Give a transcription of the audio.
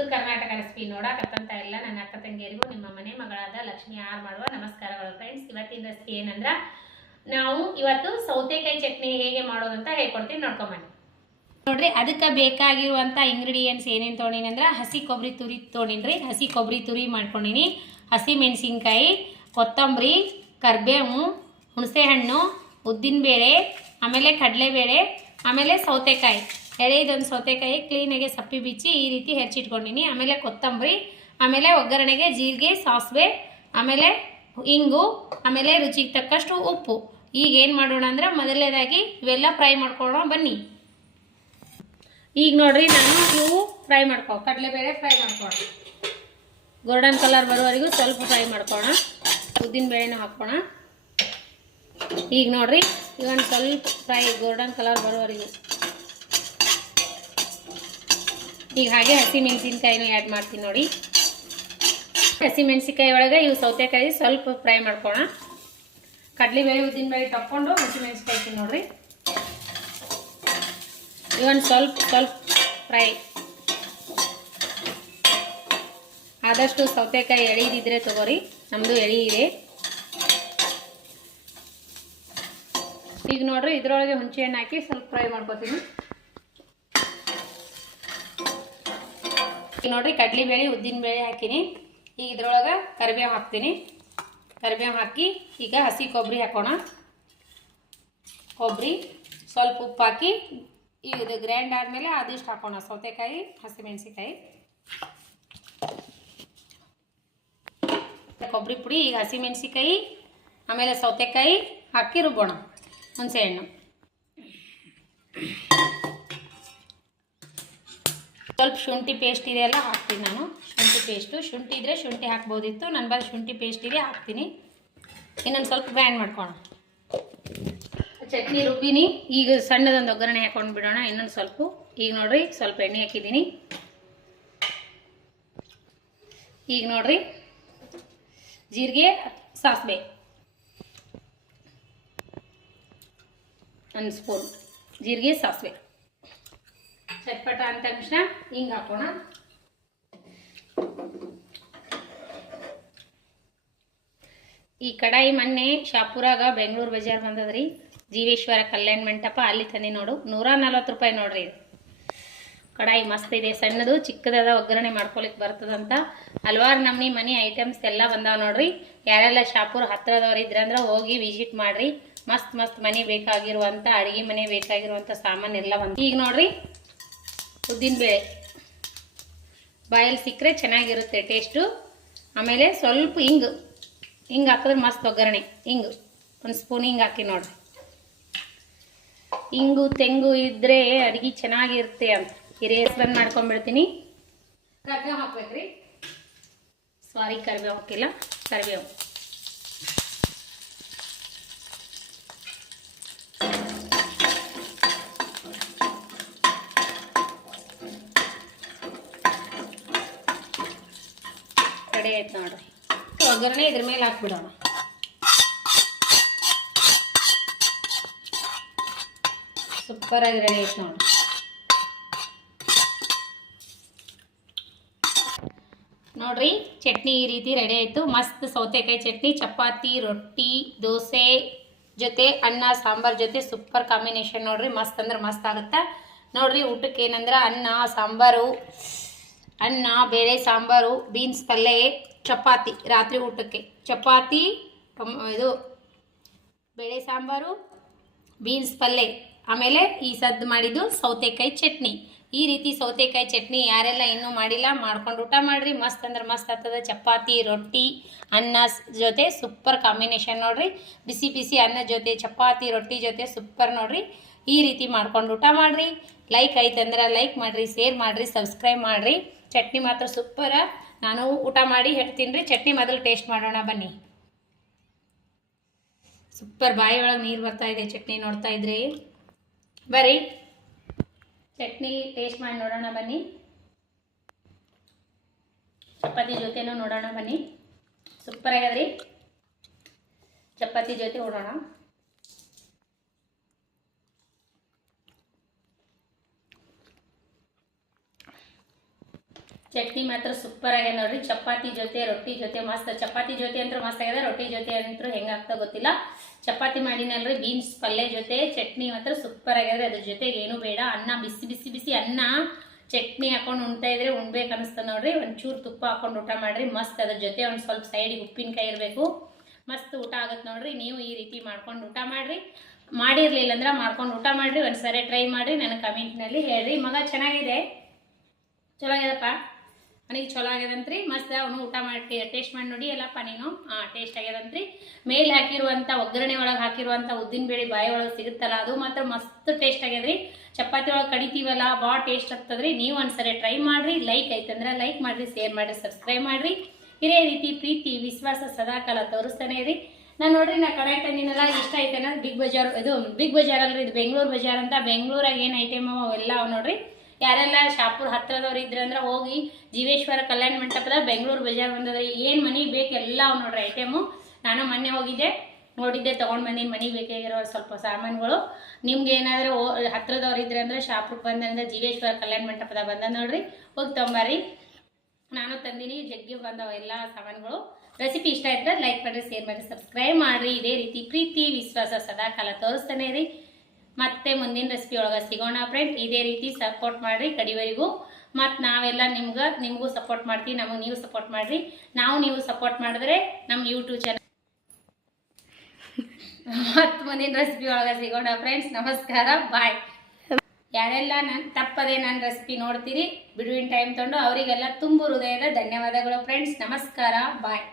ಉತ್ತರ ಕರ್ನಾಟಕ ರೆಸಿಪಿ ನೋಡಕತ್ತಂತ ಎಲ್ಲ ನನ್ನ ಅಕ್ಕ ತಂಗಿಯರಿಗೂ ನಿಮ್ಮ ಮನೆ ಮಗಳಾದ ಲಕ್ಷ್ಮಿ ಆರ್ ಮಾಡುವ ನಮಸ್ಕಾರಗಳು ಫ್ರೆಂಡ್ಸ್. ಇವತ್ತಿನ ರೆಸಿಪಿ ಏನಂದ್ರೆ ನಾವು ಇವತ್ತು ಸೌತೆಕಾಯಿ ಚಟ್ನಿ ಹೇಗೆ ಮಾಡೋದಂತ ಹೇಳ್ಕೊಡ್ತೀನಿ, ನೋಡ್ಕೊಂಬನ್ನಿ. ನೋಡ್ರಿ, ಅದಕ್ಕೆ ಬೇಕಾಗಿರುವಂಥ ಇಂಗ್ರೀಡಿಯೆಂಟ್ಸ್ ಏನೇನು ತೊಗೊಂಡಿನಿ ಅಂದ್ರೆ ಹಸಿ ಕೊಬ್ಬರಿ ತುರಿ ತೊಗೊಂಡಿನಿ. ಹಸಿ ಕೊಬ್ಬರಿ ತುರಿ ಮಾಡ್ಕೊಂಡಿನಿ, ಹಸಿ ಮೆಣಸಿನ್ಕಾಯಿ, ಕೊತ್ತಂಬರಿ, ಕರಿಬೇವು, ಹುಣಸೆಹಣ್ಣು, ಉದ್ದಿನಬೇಳೆ, ಆಮೇಲೆ ಕಡಲೆಬೇಳೆ, ಆಮೇಲೆ ಸೌತೆಕಾಯಿ ಎಳೆದೊಂದು ಸೌತೆಕಾಯಿ ಕ್ಲೀನಾಗಿ ಸಪ್ಪಿ ಬಿಚ್ಚಿ ಈ ರೀತಿ ಹೆಚ್ಚಿಟ್ಕೊಂಡಿನಿ. ಆಮೇಲೆ ಕೊತ್ತಂಬರಿ, ಆಮೇಲೆ ಒಗ್ಗರಣೆಗೆ ಜೀರಿಗೆ, ಸಾಸಿವೆ, ಆಮೇಲೆ ಇಂಗು, ಆಮೇಲೆ ರುಚಿಗೆ ತಕ್ಕಷ್ಟು ಉಪ್ಪು. ಈಗ ಏನು ಮಾಡೋಣ ಅಂದ್ರೆ ಮೊದಲನೇದಾಗಿ ಇವೆಲ್ಲ ಫ್ರೈ ಮಾಡ್ಕೊಳ್ಳೋಣ ಬನ್ನಿ. ಈಗ ನೋಡ್ರಿ, ನಾನು ಇವು ಫ್ರೈ ಕಡಲೆಬೇಳೆ ಫ್ರೈ ಮಾಡ್ಕೊಳ್ಳೋಣ. ಗೋಲ್ಡನ್ ಕಲರ್ ಬರೋವರೆಗೂ ಸ್ವಲ್ಪ ಫ್ರೈ ಮಾಡ್ಕೊಳ್ಳೋಣ. ಉದ್ದಿನಬೇಳೆನೂ ಹಾಕೋಣ. ಈಗ ನೋಡ್ರಿ, ಇವೊಂದು ಸ್ವಲ್ಪ ಫ್ರೈ ಗೋಲ್ಡನ್ ಕಲರ್ ಬರೋವರೆಗೂ. ಈಗ ಹಾಗೆ ಹಸಿ ಮೆಣಸಿನ್ಕಾಯಿನೂ ಆ್ಯಡ್ ಮಾಡ್ತೀನಿ ನೋಡಿ. ಹಸಿ ಮೆಣಸಿನ್ಕಾಯಿ ಒಳಗೆ ಇವು ಸೌತೆಕಾಯಿ ಸ್ವಲ್ಪ ಫ್ರೈ ಮಾಡ್ಕೊಳ್ಳೋಣ. ಕಡಲೆಬೇಳೆ ಉದ್ದಿನಬೇಳೆ ತಕ್ಕೊಂಡು ಹಸಿ ಮೆಣಸಿನ್ಕಾಯಿ ಹಾಕಿ ನೋಡ್ರಿ. ಇವೊಂದು ಸ್ವಲ್ಪ ಫ್ರೈ. ಆದಷ್ಟು ಸೌತೆಕಾಯಿ ಎಳೆದಿದ್ರೆ ತಗೋರಿ, ನಮ್ಮದು ಎಳೆ ಇದೆ. ಈಗ ನೋಡ್ರಿ, ಇದ್ರೊಳಗೆ ಹುಣಸೆ ಹಣ್ಣು ಹಾಕಿ ಸ್ವಲ್ಪ ಫ್ರೈ ಮಾಡ್ಕೊತೀನಿ. ಈಗ ನೋಡ್ರಿ, ಕಡಲೆಬೇಳೆ ಉದ್ದಿನಬೇಳೆ ಹಾಕಿನಿ. ಈಗ ಇದ್ರೊಳಗೆ ಕರಿಬೇವು ಹಾಕ್ತೀನಿ. ಕರಿಬೇವು ಹಾಕಿ ಈಗ ಹಸಿ ಕೊಬ್ಬರಿ ಹಾಕೋಣ. ಕೊಬ್ಬರಿ ಸ್ವಲ್ಪ ಉಪ್ಪು ಹಾಕಿ ಈಗ ಇದು ಗ್ರೈಂಡ್ ಆದಮೇಲೆ ಅದಿಷ್ಟು ಹಾಕೋಣ. ಸೌತೆಕಾಯಿ, ಹಸಿಮೆಣಸಿಕಾಯಿ, ಕೊಬ್ಬರಿ ಪುಡಿ, ಈಗ ಹಸಿಮೆಣಸಿಕಾಯಿ ಆಮೇಲೆ ಸೌತೆಕಾಯಿ ಹಾಕಿ ರುಬ್ಬೋಣ. ಹುಣಸೆಹಣ್ಣು, ಸ್ವಲ್ಪ ಶುಂಠಿ ಪೇಸ್ಟ್ ಇದೆಯಲ್ಲ ಹಾಕ್ತೀನಿ ನಾನು. ಶುಂಠಿ ಪೇಸ್ಟು, ಶುಂಠಿ ಇದ್ದರೆ ಶುಂಠಿ ಹಾಕ್ಬೋದಿತ್ತು, ನನ್ನ ಬಳಿ ಶುಂಠಿ ಪೇಸ್ಟ್ ಇದೆ, ಹಾಕ್ತೀನಿ. ಇನ್ನೊಂದು ಸ್ವಲ್ಪ ಗ್ರೈಂಡ್ ಮಾಡ್ಕೋಣ. ಚಟ್ನಿ ರುಬ್ಬಿನಿ. ಈಗ ಸಣ್ಣದೊಂದು ಒಗ್ಗರಣೆ ಹಾಕೊಂಡು ಬಿಡೋಣ. ಇನ್ನೊಂದು ಸ್ವಲ್ಪ. ಈಗ ನೋಡ್ರಿ, ಸ್ವಲ್ಪ ಎಣ್ಣೆ ಹಾಕಿದ್ದೀನಿ. ಈಗ ನೋಡ್ರಿ, ಜೀರಿಗೆ, ಸಾಸಿವೆ 1 ಸ್ಪೂನ್ ಜೀರಿಗೆ, ಸಾಸಿವೆ ಚಟ್ಪಟ ಅಂತ ತಕ್ಷಣ ಹಿಂಗೆ ಹಾಕೋಣ. ಈ ಕಡಾಯಿ ಮೊನ್ನೆ ಶಾಪುರಾಗ ಬೆಂಗಳೂರು ಬಜಾರ್ ಬಂದದ್ರಿ, ಜೀವೇಶ್ವರ ಕಲ್ಯಾಣ ಮಂಟಪ, ಅಲ್ಲಿ ತಂದಿ ನೋಡು. 140 ರೂಪಾಯಿ ನೋಡ್ರಿ. ಇದು ಕಡಾಯಿ ಮಸ್ತ್ ಇದೆ, ಸಣ್ಣದು ಚಿಕ್ಕದಾದ, ಒಗ್ಗರಣೆ ಮಾಡ್ಕೊಲಿಕ್ಕೆ ಬರ್ತದಂತ. ಹಲವಾರು ನಮ್ನಿ ಮನಿ ಐಟಮ್ಸ್ ಎಲ್ಲ ಬಂದಾವ ನೋಡ್ರಿ. ಯಾರೆಲ್ಲ ಶಾಪುರ ಹತ್ರದವ್ರು ಇದ್ರಂದ್ರೆ ಹೋಗಿ ವಿಸಿಟ್ ಮಾಡ್ರಿ. ಮಸ್ತ್ ಮನೆ ಬೇಕಾಗಿರುವಂಥ ಅಡುಗೆ ಮನೆ ಬೇಕಾಗಿರುವಂಥ ಸಾಮಾನು ಎಲ್ಲ ಬಂದು. ಈಗ ನೋಡ್ರಿ, ಉದ್ದಿನಬೇಳೆ ಬಾಯಲ್ಲಿ ಸಿಕ್ಕರೆ ಚೆನ್ನಾಗಿರುತ್ತೆ ಟೇಸ್ಟು. ಆಮೇಲೆ ಸ್ವಲ್ಪ ಹಿಂಗೆ ಹಾಕಿದ್ರೆ ಮಸ್ತ್ ಒಗ್ಗರಣೆ. ಹಿಂಗೆ 1 ಸ್ಪೂನ್ ಹಿಂಗೆ ಹಾಕಿ ನೋಡ್ರಿ. ಹಿಂಗು ತೆಂಗು ಇದ್ದರೆ ಅಡುಗೆ ಚೆನ್ನಾಗಿರುತ್ತೆ ಅಂತ ಹಿರಿಯರು ಬಂದು ಮಾಡ್ಕೊಂಡ್ಬಿಡ್ತೀನಿ. ಕರಿಬೇವು ಹಾಕ್ಬೇಕ್ರಿ. ಸಾರಿ, ಕರಿಬೇವು ಹಾಕಿಲ್ಲ. ಕರಿಬೇವು ರೆಡಿ ಆಯ್ತು ನೋಡ್ರಿ. ಒಗ್ಗರಣೆ ಇದ್ರ ಮೇಲೆ ಹಾಕ್ಬಿಡೋಣ. ಸೂಪರಾಗಿ ರೆಡಿ ಆಯ್ತು ನೋಡ್ರಿ. ನೋಡ್ರಿ, ಚಟ್ನಿ ಈ ರೀತಿ ರೆಡಿ ಆಯಿತು. ಮಸ್ತ್ ಸೌತೆಕಾಯಿ ಚಟ್ನಿ ಚಪಾತಿ, ರೊಟ್ಟಿ, ದೋಸೆ ಜೊತೆ, ಅನ್ನ ಸಾಂಬಾರ್ ಜೊತೆ ಸೂಪರ್ ಕಾಂಬಿನೇಷನ್ ನೋಡ್ರಿ. ಮಸ್ತ್ ಅಂದ್ರೆ ಮಸ್ತ್ ಆಗುತ್ತೆ ನೋಡ್ರಿ. ಊಟಕ್ಕೆ ಏನಂದ್ರೆ ಅನ್ನ ಸಾಂಬಾರು, ಅನ್ನ ಬೇಳೆ ಸಾಂಬಾರು, ಬೀನ್ಸ್ ಪಲ್ಯ, ಚಪಾತಿ. ರಾತ್ರಿ ಊಟಕ್ಕೆ ಚಪಾತಿ, ಇದು ಬೇಳೆ ಸಾಂಬಾರು, ಬೀನ್ಸ್ ಪಲ್ಯ, ಆಮೇಲೆ ಈ ಸದ್ದು ಮಾಡಿದ್ದು ಸೌತೆಕಾಯಿ ಚಟ್ನಿ. ಈ ರೀತಿ ಸೌತೆಕಾಯಿ ಚಟ್ನಿ ಯಾರೆಲ್ಲ ಇನ್ನೂ ಮಾಡಿಲ್ಲ ಮಾಡ್ಕೊಂಡು ಊಟ ಮಾಡಿರಿ. ಮಸ್ತ್ ಅಂದ್ರೆ ಮಸ್ತ್ ಆಗ್ತದೆ. ಚಪಾತಿ, ರೊಟ್ಟಿ, ಅನ್ನ ಜೊತೆ ಸೂಪರ್ ಕಾಂಬಿನೇಷನ್ ನೋಡ್ರಿ. ಬಿಸಿ ಬಿಸಿ ಅನ್ನ ಜೊತೆ, ಚಪಾತಿ, ರೊಟ್ಟಿ ಜೊತೆ ಸೂಪರ್ ನೋಡ್ರಿ. ಈ ರೀತಿ ಮಾಡ್ಕೊಂಡು ಊಟ ಮಾಡಿರಿ. ಲೈಕ್ ಐತಂದ್ರೆ ಲೈಕ್ ಮಾಡಿರಿ, ಶೇರ್ ಮಾಡಿರಿ, ಸಬ್ಸ್ಕ್ರೈಬ್ ಮಾಡಿರಿ. ಚಟ್ನಿ ಮಾತ್ರ ಸೂಪರ. ನಾನು ಊಟ ಮಾಡಿ ಹೇಳ್ತೀನಿ ರೀ. ಚಟ್ನಿ ಮೊದಲು ಟೇಸ್ಟ್ ಮಾಡೋಣ ಬನ್ನಿ. ಸೂಪರ್, ಬಾಯಿ ಒಳಗೆ ನೀರು ಬರ್ತಾ ಇದೆ ಚಟ್ನಿ ನೋಡ್ತಾ ಇದ್ರಿ. ಬರ್ರಿ, ಚಟ್ನಿ ಟೇಸ್ಟ್ ಮಾಡಿ ನೋಡೋಣ ಬನ್ನಿ. ಚಪಾತಿ ಜೊತೆನೂ ನೋಡೋಣ ಬನ್ನಿ. ಸೂಪರ್ ಆಗ್ಯದ್ರಿ. ಚಪಾತಿ ಜೊತೆ ನೋಡೋಣ. ಚಟ್ನಿ ಮಾತ್ರ ಸೂಪರ್ ಆಗಿದೆ ನೋಡ್ರಿ. ಚಪಾತಿ ಜೊತೆ ರೊಟ್ಟಿ ಜೊತೆ ಮಸ್ತ್. ಚಪಾತಿ ಜೊತೆ ಅಂತೂ ಮಸ್ತ್ ಆಗಿದೆ, ರೊಟ್ಟಿ ಜೊತೆ ಅಂತೂ ಹೆಂಗಾಗ್ತಾ ಗೊತ್ತಿಲ್ಲ. ಚಪಾತಿ ಮಾಡಿನಲ್ರಿ ಬೀನ್ಸ್ ಪಲ್ಯ ಜೊತೆ ಚಟ್ನಿ ಮಾತ್ರ ಸೂಪರ್ ಆಗಿದೆ. ಅದ್ರ ಜೊತೆಗೆ ಏನು ಬೇಡ, ಅನ್ನ ಬಿಸಿ ಬಿಸಿ ಬಿಸಿ ಅನ್ನ ಚಟ್ನಿ ಹಾಕೊಂಡು ಉಣ್ತಾ ಇದ್ರೆ ಉಣ್ಬೇಕು ಅನಿಸ್ತಾ ನೋಡ್ರಿ. ಒಂಚೂರು ತುಪ್ಪ ಹಾಕೊಂಡು ಊಟ ಮಾಡ್ರಿ ಮಸ್ತ್. ಅದ್ರ ಜೊತೆ ಒಂದು ಸ್ವಲ್ಪ ಸೈಡಿಗೆ ಉಪ್ಪಿನಕಾಯಿ ಇರಬೇಕು, ಮಸ್ತ್ ಊಟ ಆಗುತ್ತೆ ನೋಡ್ರಿ. ನೀವು ಈ ರೀತಿ ಮಾಡ್ಕೊಂಡು ಊಟ ಮಾಡ್ರಿ. ಮಾಡಿರ್ಲಿಲ್ಲ ಅಂದ್ರೆ ಮಾಡ್ಕೊಂಡು ಊಟ ಮಾಡ್ರಿ. ಒಂದ್ಸರಿ ಟ್ರೈ ಮಾಡ್ರಿ, ನನಗೆ ಕಮೆಂಟ್ನಲ್ಲಿ ಹೇಳ್ರಿ. ಮಗ ಚೆನ್ನಾಗಿದೆ, ಚಲೋ ಆಗ್ಯದಪ್ಪ, ನನಗೆ ಚಲೋ ಆಗ್ಯದಂತ್ರಿ. ಮಸ್ತ್ ಅವನು ಊಟ ಮಾಡಿ ಟೇಸ್ಟ್ ಮಾಡಿ ನೋಡಿ ಎಲ್ಲಪ್ಪ ನೀನು. ಟೇಸ್ಟ್ ಆಗ್ಯದಂತ್ರಿ. ಮೇಲೆ ಹಾಕಿರುವಂಥ ಒಗ್ಗರಣೆ ಒಳಗೆ ಹಾಕಿರುವಂಥ ಉದ್ದಿನ ಬೇಳೆ ಬಾಯಿ ಒಳಗೆ ಸಿಗುತ್ತಲ್ಲ, ಅದು ಮಾತ್ರ ಮಸ್ತ್ ಟೇಸ್ಟ್ ಆಗ್ಯದ್ರಿ. ಚಪಾತಿ ಒಳಗೆ ಕಡಿತೀವಲ್ಲ ಭಾಳ ಟೇಸ್ಟ್ ಆಗ್ತದ್ರಿ. ನೀವು ಒಂದ್ಸರಿ ಟ್ರೈ ಮಾಡಿರಿ. ಲೈಕ್ ಐತಂದ್ರೆ ಲೈಕ್ ಮಾಡಿರಿ, ಶೇರ್ ಮಾಡಿರಿ, ಸಬ್ಸ್ಕ್ರೈಬ್ ಮಾಡಿರಿ. ಇದೇ ರೀತಿ ಪ್ರೀತಿ ವಿಶ್ವಾಸ ಸದಾಕಾಲ ತೋರಿಸ್ತಾನೆ ಇರಿ. ನಾನು ನೋಡ್ರಿ ನಾ ಕಡೆ ತಂದಿನಲ್ಲ ಇಷ್ಟ ಐತೆ ಅನ್ನೋದು ಬಿಗ್ ಬಜಾರ್. ಇದು ಬಿಗ್ ಬಜಾರ್ ಅಲ್ರಿ, ಇದು ಬೆಂಗಳೂರು ಬಜಾರ್ ಅಂತ. ಬೆಂಗಳೂರಾಗ ಏನು ಐಟಮ್ ಅವೆಲ್ಲ ಅವು ನೋಡ್ರಿ. ಯಾರೆಲ್ಲ ಶಾಪುರ್ ಹತ್ತಿರದವ್ರು ಇದ್ರೆ ಅಂದ್ರೆ ಹೋಗಿ ಜೀವೇಶ್ವರ ಕಲ್ಯಾಣ ಮಂಟಪದ ಬೆಂಗಳೂರು ಬಜಾರ್ ಬಂದದ್ರಿ. ಏನು ಮನೆಗೆ ಬೇಕು ಎಲ್ಲ ಅವು ನೋಡ್ರಿ ಐಟಮು. ನಾನು ಮೊನ್ನೆ ಹೋಗಿದ್ದೆ, ನೋಡಿದ್ದೆ, ತೊಗೊಂಡು ಬಂದೀನಿ. ಮನೆಗೆ ಬೇಕಾಗಿರೋ ಸ್ವಲ್ಪ ಸಾಮಾನುಗಳು. ನಿಮ್ಗೆ ಏನಾದರೂ ಹತ್ತಿರದವ್ರು ಇದ್ರೆ ಅಂದ್ರೆ ಶಾಪುರ್ಗೆ ಬಂದ್ರೆ ಜೀವೇಶ್ವರ ಕಲ್ಯಾಣ ಮಂಟಪದ ಬಂದ ನೋಡ್ರಿ, ಹೋಗಿ ತೊಗೊಂಬರ್ರಿ. ನಾನು ತಂದೀನಿ, ಜಗ್ಗಿ ಬಂದವ ಎಲ್ಲ ಸಾಮಾನುಗಳು. ರೆಸಿಪಿ ಇಷ್ಟ ಇದ್ರೆ ಲೈಕ್ ಮಾಡಿರಿ, ಶೇರ್ ಮಾಡಿರಿ, ಸಬ್ಸ್ಕ್ರೈಬ್ ಮಾಡಿರಿ. ಇದೇ ರೀತಿ ಪ್ರೀತಿ ವಿಶ್ವಾಸ ಸದಾಕಾಲ ತೋರಿಸ್ತಾನೆ ರೀ. ಮತ್ತೆ ಮುಂದಿನ ರೆಸಿಪಿ ಒಳಗೆ ಸಿಗೋಣ ಫ್ರೆಂಡ್. ಇದೇ ರೀತಿ ಸಪೋರ್ಟ್ ಮಾಡಿರಿ ಕಡಿವರೆಗೂ. ಮತ್ತು ನಾವೆಲ್ಲ ನಿಮಗೂ ಸಪೋರ್ಟ್ ಮಾಡ್ತೀವಿ, ನಮಗೆ ನೀವು ಸಪೋರ್ಟ್ ಮಾಡಿರಿ. ನೀವು ಸಪೋರ್ಟ್ ಮಾಡಿದ್ರೆ ನಮ್ಮ ಯೂಟ್ಯೂಬ್ ಚಾನಲ್. ಮತ್ತು ಮುಂದಿನ ರೆಸಿಪಿ ಒಳಗೆ ಸಿಗೋಣ ಫ್ರೆಂಡ್ಸ್. ನಮಸ್ಕಾರ, ಬಾಯ್. ಯಾರೆಲ್ಲ ತಪ್ಪದೆ ನನ್ನ ರೆಸಿಪಿ ನೋಡ್ತೀರಿ ಬಿಡುವಿನ ಟೈಮ್ ತೊಗೊಂಡು ಅವರಿಗೆಲ್ಲ ತುಂಬು ಹೃದಯದ ಧನ್ಯವಾದಗಳು ಫ್ರೆಂಡ್ಸ್. ನಮಸ್ಕಾರ, ಬಾಯ್.